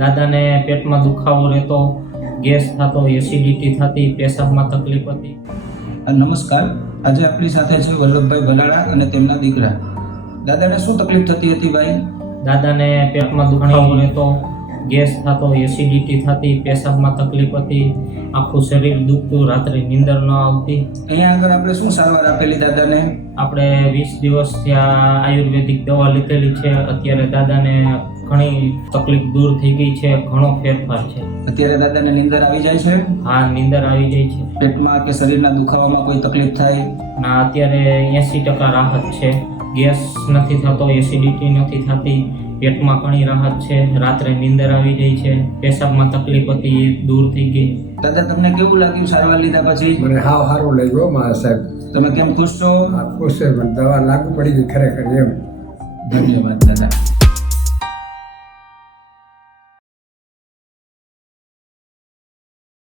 દાદાને પેટમાં દુખાવો રહેતો, ગેસ થતો, એસિડિટી થતી, પેશાબમાં તકલીફ હતી. નમસ્કાર, આજે આપણી સાથે છે વલ્લભભાઈ ભલાડા અને તેમના દીકરા. દાદાને શું તકલીફ થતી હતી ભાઈ? દાદાને પેટમાં દુખાવો રહેતો, ગેસ થતો, એસિડિટી થતી, પેશાબમાં તકલીફ હતી, આખું શરીર દુખતું, રાત્રે નીંદર ન આવતી. અહીંયા આગળ આપણે શું સારવાર આપેલી દાદાને? આપણે 20 દિવસ ત્યાં આયુર્વેદિક દવા લીધેલી છે. અત્યારે દાદાને ઘણી તકલીફ દૂર થઈ ગઈ છે, ઘણો ફેરફાર છે. અત્યારે દાદાને નીંદર આવી જાય છે? હા, નીંદર આવી જાય છે. પેટમાં કે શરીરના દુખાવામાં કોઈ તકલીફ થાય? ના, અત્યારે 80% રાહત છે. ગેસ નથી થતો, એસિડિટી નથી થતી, પેટમાં ઘણી રાહત છે, રાત્રે નીંદર આવી જાય છે, પેશાબમાં તકલીફ હતી એ દૂર થઈ ગઈ. દાદા, તમને કેવું લાગ્યું સારવાર લીધા પછી? મને હાવ સારું લાગ્યું મારા સાહેબ. તમે કેમ ખુશ છો? આ ખુશ છે, મને દવા લાગુ પડી ગઈ ખરેખર એમ. ધન્યવાદ દાદા.